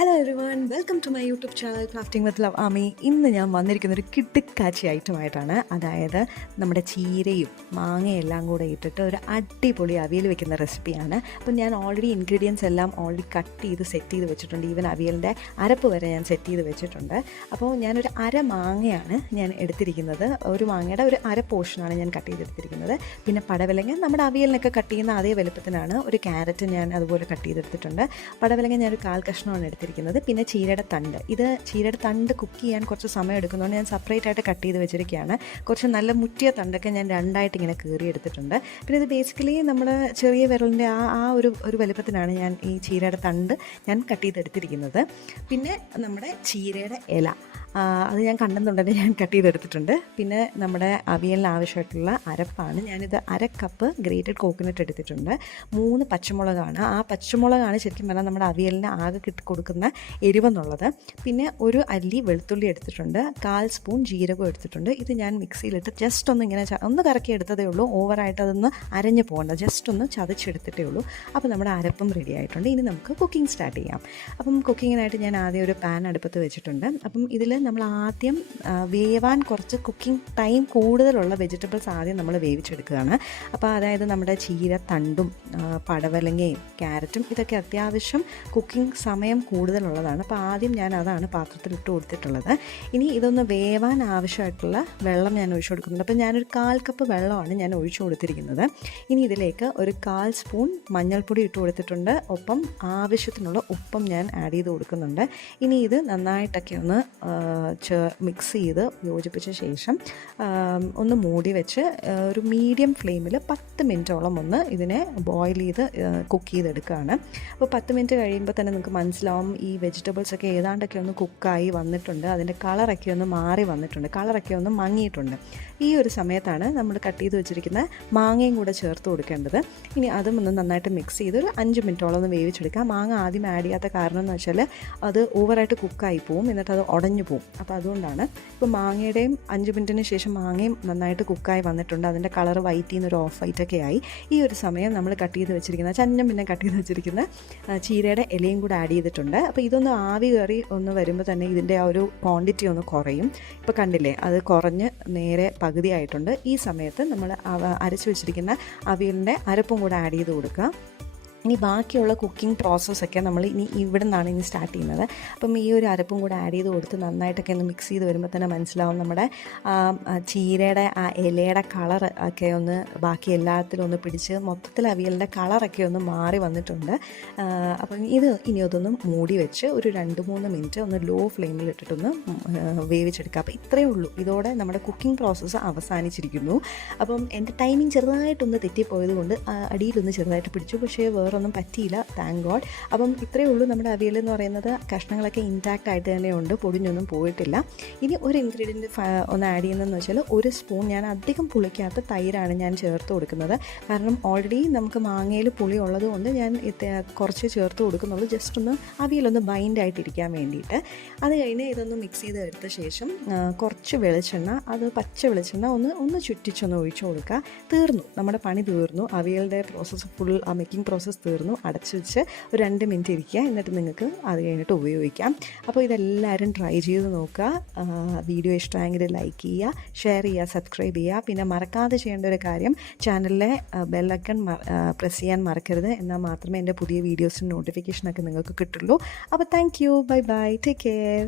Hello everyone welcome to my YouTube channel crafting with love Ami ഇന്ന് ഞാൻ വന്നിരിക്കുന്ന ഒരു കിട്ടിക്കാച്ചി ഐറ്റമായിട്ടാണ് അതായത് നമ്മുടെ ചീരയും മാങ്ങയെല്ലാം കൂടെ ഇട്ടിട്ട് ഒരു അടിപൊളി അവിയൽ വെക്കുന്ന റെസിപ്പിയാണ് അപ്പം ഞാൻ ഓൾറെഡി ഇൻഗ്രീഡിയൻസ് എല്ലാം ഓൾറെഡി കട്ട് ചെയ്ത് സെറ്റ് ചെയ്ത് വെച്ചിട്ടുണ്ട്. ഈവൻ അവിയലിന്റെ അരപ്പ് വരെ ഞാൻ സെറ്റ് ചെയ്ത് വെച്ചിട്ടുണ്ട്. അപ്പോൾ ഞാനൊരു അര മാങ്ങയാണ് ഞാൻ എടുത്തിരിക്കുന്നത്. ഒരു മാങ്ങയുടെ ഒരു അര പോർഷനാണ് ഞാൻ കട്ട് ചെയ്തെടുത്തിരിക്കുന്നത് പിന്നെ പടവലങ്ങ നമ്മുടെ അവിയലിനൊക്കെ കട്ട് ചെയ്യുന്ന അതേ വലുപ്പത്തിനാണ് ഒരു ക്യാരറ്റ് ഞാൻ അതുപോലെ കട്ട് ചെയ്തെടുത്തിട്ടുണ്ട്. പടവലങ്ങ ഞാനൊരു കാൽ കഷ്ണമാണ് എടുത്തിരിക്കുന്നത്. പിന്നെ ചീരയുടെ തണ്ട്. ഇത് ചീരയുടെ തണ്ട് കുക്ക് ചെയ്യാൻ കുറച്ച് സമയം എടുക്കുന്നതുകൊണ്ട് ഞാൻ സെപ്പറേറ്റ് ആയിട്ട് കട്ട് ചെയ്ത് വെച്ചിരിക്കുകയാണ്. കുറച്ച് നല്ല മുറ്റിയ തണ്ടൊക്കെ ഞാൻ രണ്ടായിട്ട് ഇങ്ങനെ കീറി എടുത്തിട്ടുണ്ട്. പിന്നെ ഇത് ബേസിക്കലി നമ്മൾ ചെറിയ വിരലിന്റെ ആ ആ ഒരു ഒരു വലുപ്പത്തിനാണ് ഞാൻ ഈ ചീരയുടെ തണ്ട് ഞാൻ കട്ട് ചെയ്തെടുത്തിരിക്കുന്നത്. പിന്നെ നമ്മുടെ ചീരയുടെ ഇല. അത് ഞാൻ കണ്ടെന്നുണ്ടെങ്കിൽ ഞാൻ കട്ട് ചെയ്തെടുത്തിട്ടുണ്ട്. പിന്നെ നമ്മുടെ അവിയലിന് ആവശ്യമായിട്ടുള്ള അരപ്പാണ്. ഞാനിത് അര കപ്പ് ഗ്രേറ്റഡ് കോക്കനട്ട് എടുത്തിട്ടുണ്ട്. മൂന്ന് പച്ചമുളകാണ്. ആ പച്ചമുളകാണ് ശരിക്കും പറഞ്ഞാൽ നമ്മുടെ അവിയലിന് ആകെ കിട്ടി കൊടുക്കുന്ന എരിവെന്നുള്ളത്. പിന്നെ ഒരു അല്ലി വെളുത്തുള്ളി എടുത്തിട്ടുണ്ട്. കാൽ സ്പൂൺ ജീരകം എടുത്തിട്ടുണ്ട്. ഇത് ഞാൻ മിക്സിയിലിട്ട് ജസ്റ്റ് ഒന്ന് ഇങ്ങനെ ഒന്ന് കറക്കി എടുത്തതേ ഉള്ളൂ. ഓവറായിട്ട് അതൊന്ന് അരഞ്ഞു പോകണ്ട. ജസ്റ്റ് ഒന്ന് ചതച്ചെടുത്തിട്ടേ ഉള്ളൂ. അപ്പോൾ നമ്മുടെ അരപ്പും റെഡി ആയിട്ടുണ്ട്. ഇനി നമുക്ക് കുക്കിംഗ് സ്റ്റാർട്ട് ചെയ്യാം. അപ്പം കുക്കിങ്ങിനായിട്ട് ഞാൻ ആദ്യം ഒരു പാൻ അടുപ്പത്ത് വെച്ചിട്ടുണ്ട്. അപ്പം ഇതിൽ നമ്മൾ ആദ്യം വേവാൻ കുറച്ച് കുക്കിംഗ് ടൈം കൂടുതലുള്ള വെജിറ്റബിൾസ് ആദ്യം നമ്മൾ വേവിച്ചെടുക്കുകയാണ്. അപ്പോൾ അതായത് നമ്മുടെ ചീര തണ്ടും പടവലങ്ങയും ക്യാരറ്റും ഇതൊക്കെ അത്യാവശ്യം കുക്കിംഗ് സമയം കൂടുതലുള്ളതാണ്. അപ്പോൾ ആദ്യം ഞാൻ അതാണ് പാത്രത്തിൽ ഇട്ട് കൊടുത്തിട്ടുള്ളത്. ഇനി ഇതൊന്ന് വേവാൻ ആവശ്യമായിട്ടുള്ള വെള്ളം ഞാൻ ഒഴിച്ചു കൊടുക്കുന്നുണ്ട്. അപ്പോൾ ഞാനൊരു കാൽ കപ്പ് വെള്ളമാണ് ഞാൻ ഒഴിച്ചു കൊടുത്തിരിക്കുന്നത്. ഇനി ഇതിലേക്ക് ഒരു കാൽ സ്പൂൺ മഞ്ഞൾപ്പൊടി ഇട്ട് കൊടുത്തിട്ടുണ്ട്. ഒപ്പം ആവശ്യത്തിനുള്ള ഉപ്പും ഞാൻ ആഡ് ചെയ്ത് കൊടുക്കുന്നുണ്ട്. ഇനി ഇത് നന്നായിട്ടൊക്കെ ഒന്ന് മിക്സ് ചെയ്ത് യോജിപ്പിച്ച ശേഷം ഒന്ന് മൂടി വെച്ച് ഒരു മീഡിയം ഫ്ലെയിമിൽ പത്ത് മിനിറ്റോളം ഒന്ന് ഇതിനെ ബോയിൽ ചെയ്ത് കുക്ക് ചെയ്തെടുക്കുകയാണ് അപ്പോൾ പത്ത് മിനിറ്റ് കഴിയുമ്പോൾ തന്നെ നിങ്ങൾക്ക് മനസ്സിലാവും ഈ വെജിറ്റബിൾസ് ഒക്കെ ഏതാണ്ടൊക്കെ ഒന്ന് കുക്കായി വന്നിട്ടുണ്ട്. അതിന്റെ കളറൊക്കെ ഒന്ന് മാറി വന്നിട്ടുണ്ട്. കളറൊക്കെ ഒന്ന് മങ്ങിയിട്ടുണ്ട്. ഈ ഒരു സമയത്താണ് നമ്മൾ കട്ട് ചെയ്ത് വെച്ചിരിക്കുന്ന മാങ്ങയും കൂടെ ചേർത്ത് കൊടുക്കേണ്ടത്. ഇനി അതും ഒന്ന് നന്നായിട്ട് മിക്സ് ചെയ്ത് ഒരു അഞ്ച് മിനിറ്റോളം ഒന്ന് വേവിച്ചെടുക്കുക. മാങ്ങ ആദ്യം ആഡ് ചെയ്യാത്ത കാരണം എന്ന് വെച്ചാൽ അത് ഓവറായിട്ട് കുക്കായി പോവും. എന്നിട്ട് അത് ഉടഞ്ഞു പോവും. അപ്പോൾ അതുകൊണ്ടാണ്. ഇപ്പോൾ മാങ്ങയുടെയും അഞ്ച് മിനിറ്റിന് ശേഷം മാങ്ങയും നന്നായിട്ട് കുക്കായി വന്നിട്ടുണ്ട്. അതിന്റെ കളർ വൈറ്റ് ചെയ്യുന്ന ഒരു ഓഫ് വൈറ്റ് ഒക്കെ ആയി. ഈ ഒരു സമയം നമ്മൾ കട്ട് ചെയ്ത് വെച്ചിരിക്കുന്ന ചന്നം പിന്നെ കട്ട് ചെയ്ത് വെച്ചിരിക്കുന്ന ചീരയുടെ ഇലയും കൂടെ ആഡ് ചെയ്തിട്ടുണ്ട്. അപ്പോൾ ഇതൊന്ന് ആവി കയറി ഒന്ന് വരുമ്പോൾ തന്നെ ഇതിന്റെ ആ ഒരു ക്വാണ്ടിറ്റി ഒന്ന് കുറയും. ഇപ്പോൾ കണ്ടില്ലേ അത് കുറഞ്ഞ് നേരെ പകുതി ആയിട്ടുണ്ട്. ഈ സമയത്ത് നമ്മൾ അരച്ച് വെച്ചിരിക്കുന്ന അവിയലിന്റെ അരപ്പും കൂടെ ആഡ് ചെയ്ത് കൊടുക്കുക. ഇനി ബാക്കിയുള്ള കുക്കിംഗ് പ്രോസസ്സൊക്കെ നമ്മൾ ഇനി ഇവിടെ നിന്നാണ് ഇനി സ്റ്റാർട്ട് ചെയ്യുന്നത്. അപ്പം ഈ ഒരു അരപ്പും കൂടെ ആഡ് ചെയ്ത് കൊടുത്ത് നന്നായിട്ടൊക്കെ ഒന്ന് മിക്സ് ചെയ്ത് വരുമ്പോൾ തന്നെ മനസ്സിലാവും നമ്മുടെ ചീരയുടെ ആ ഇലയുടെ കളർ ഒക്കെ ഒന്ന് ബാക്കി എല്ലാത്തിലും ഒന്ന് പിടിച്ച് മൊത്തത്തിൽ അവിയലിന്റെ കളറൊക്കെ ഒന്ന് മാറി വന്നിട്ടുണ്ട്. അപ്പം ഇത് ഇനി അതൊന്ന് മൂടി വെച്ച് ഒരു രണ്ട് മൂന്ന് മിനിറ്റ് ഒന്ന് ലോ ഫ്ലെയിമിൽ ഇട്ടിട്ടൊന്ന് വേവിച്ചെടുക്കുക. അപ്പോൾ ഇത്രയേ ഉള്ളൂ. ഇതോടെ നമ്മുടെ കുക്കിംഗ് പ്രോസസ്സ് അവസാനിച്ചിരിക്കുന്നു. അപ്പം എന്റെ ടൈമിംഗ് ചെറുതായിട്ടൊന്ന് തെറ്റിപ്പോയത് കൊണ്ട് അടിയിലൊന്ന് ചെറുതായിട്ട് പിടിച്ചു. പക്ഷേ വേറൊന്നും പറ്റിയില്ല താങ്ക് ഗോഡ് അപ്പം ഇത്രയേ ഉള്ളൂ നമ്മുടെ അവിയൽ എന്ന് പറയുന്നത്. കഷ്ണങ്ങളൊക്കെ ഇൻടാക്റ്റ് ആയിട്ട് തന്നെ ഉണ്ട് പൊടിഞ്ഞൊന്നും പോയിട്ടില്ല. ഇനി ഒരു ഇൻഗ്രീഡിയന്റ് ഒന്ന് ആഡ് ചെയ്യുന്നതെന്ന് വെച്ചാൽ ഒരു സ്പൂൺ ഞാൻ അധികം പുളിക്കാത്ത തൈരാണ് ഞാൻ ചേർത്ത് കൊടുക്കുന്നത്. കാരണം ഓൾറെഡി നമുക്ക് മാങ്ങയിൽ പുളി ഉള്ളത് കൊണ്ട് ഞാൻ കുറച്ച് ചേർത്ത് കൊടുക്കുന്നുള്ളൂ. ജസ്റ്റ് ഒന്ന് അവിയലൊന്ന് ബൈൻഡ് ആയിട്ടിരിക്കാൻ വേണ്ടിയിട്ട്. അത് കഴിഞ്ഞ് ഇതൊന്ന് മിക്സ് ചെയ്ത് എടുത്ത ശേഷം കുറച്ച് വെളിച്ചെണ്ണ അത് പച്ച വെളിച്ചെണ്ണ ഒന്ന് ഒന്ന് ചുറ്റിച്ചൊന്ന് ഒഴിച്ചു കൊടുക്കുക. തീർന്നു. നമ്മുടെ പണി തീർന്നു. അവിയലിന്റെ പ്രോസസ്സ് ഫുൾ ആ മേക്കിംഗ് പ്രോസസ്സ് തീർന്നു. അടച്ചു വെച്ച് ഒരു രണ്ട് മിനിറ്റ് ഇരിക്കുക. എന്നിട്ട് നിങ്ങൾക്ക് അത് കഴിഞ്ഞിട്ട് ഉപയോഗിക്കാം. അപ്പോൾ ഇതെല്ലാവരും ട്രൈ ചെയ്ത് നോക്കുക. വീഡിയോ ഇഷ്ടമായെങ്കിൽ ലൈക്ക് ചെയ്യുക ഷെയർ ചെയ്യുക സബ്സ്ക്രൈബ് ചെയ്യുക. പിന്നെ മറക്കാതെ ചെയ്യേണ്ട ഒരു കാര്യം ചാനലിലെ ബെല്ലക്കൺ പ്രസ് ചെയ്യാൻ മറക്കരുത്. എന്നാൽ മാത്രമേ എന്റെ പുതിയ വീഡിയോസിന്റെ നോട്ടിഫിക്കേഷനൊക്കെ നിങ്ങൾക്ക് കിട്ടുള്ളൂ. അപ്പോൾ thank you. Bye bye. Take care